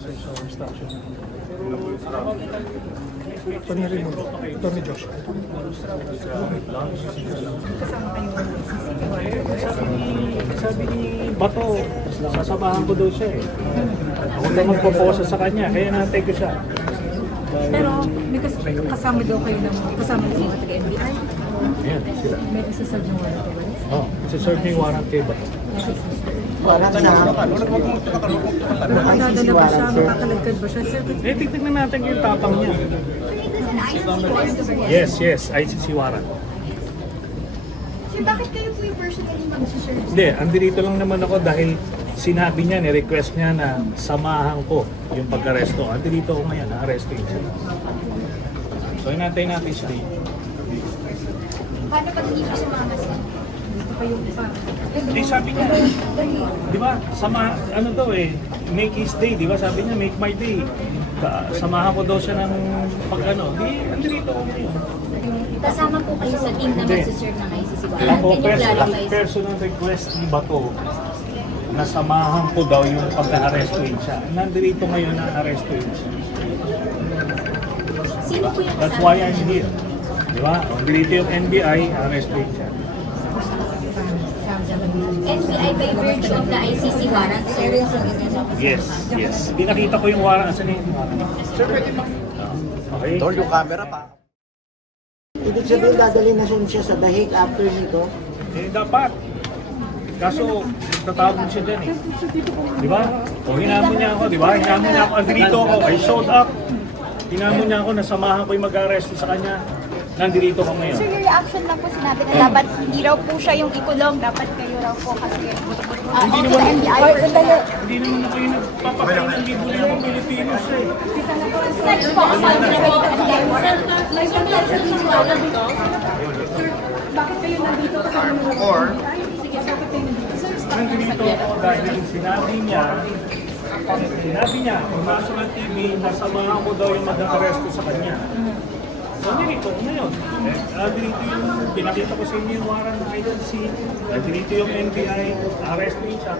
kasi sa instruction. Tony Raimundo, Tony Josh. Sabi ni Bato, sasamahan ko daw siya eh. Ako na magpoposa sa kanya, kaya natay ko siya. Pero may kasama daw kayo ng kasama ng mga taga-NBI? Ayan, sila. May isa-serve ng warrant of arrest? Oh, isa-serve yung warrant kay Bato. Pero madadala ba siya? Makakalagkad ba siya? Sir, Eh, tignan natin yung tapang niya. Yes, ICC warrant. Sir, bakit kayo po yung personally mag-serve? Hindi, andito lang naman ako dahil sinabi niya, ni-request niya na samahan ko yung pag-aresto. Andito ako ngayon, na-aresto yun siya. So, inantay natin siya. Paano pag hindi siya sumama sir? gusto pa yung isa. Hindi, sabi niya, di ba, ano daw eh, make his day, di ba? Sabi niya, make my day. Samahan ko daw siya ng pag-ano. Di, andito ako ngayon. Kasama po kayo sa team na mag-serve ng ICC warrant. Ako, Can you clarify sir? personal request ni Bato na samahan ko daw yung pag-arestuin siya. Nandito ngayon na arestuin siya. Sino po yung That's kasama? why I'm here. Di ba? Nandito yung NBI, arestuin siya. NBI by virtue of the ICC warrant, sir? Yes. Pinakita ko yung warrant. Asan yung warrant? Sir, pwede ba? Okay. Tol, yung camera pa. Ibig sabihin dadalhin na siya sa dahig after nito? Eh, dapat. Kaso, tatawag siya dyan eh. Di ba? O, hinamon niya ako, di ba? Hinamon niya ako. Andito ako. I showed up. Hinamon niya ako, nasamahan ko yung mag-arresto sa kanya. Nandito ko ngayon. Sir, yung reaction lang po sinabi na dapat hindi raw po siya yung ikulong, dapat kayo raw po kasi Hindi okay naman, na NBI person. hindi naman ako yung nagpapakain ng libo ng Pilipinos eh. Next po, aside na kayo ng NBI warrant. Bakit kayo nandito kasama ng Sige, bakit kayo nandito? Nandito ako dahil sinabi niya, yung National TV, nasamahan ko daw yung mag-aresto sa kanya. So, nandito ko ngayon. Nandito yung, pinakita ko sa inyo yung warrant ng ICC, nandito yung NBI, arrest niya siya.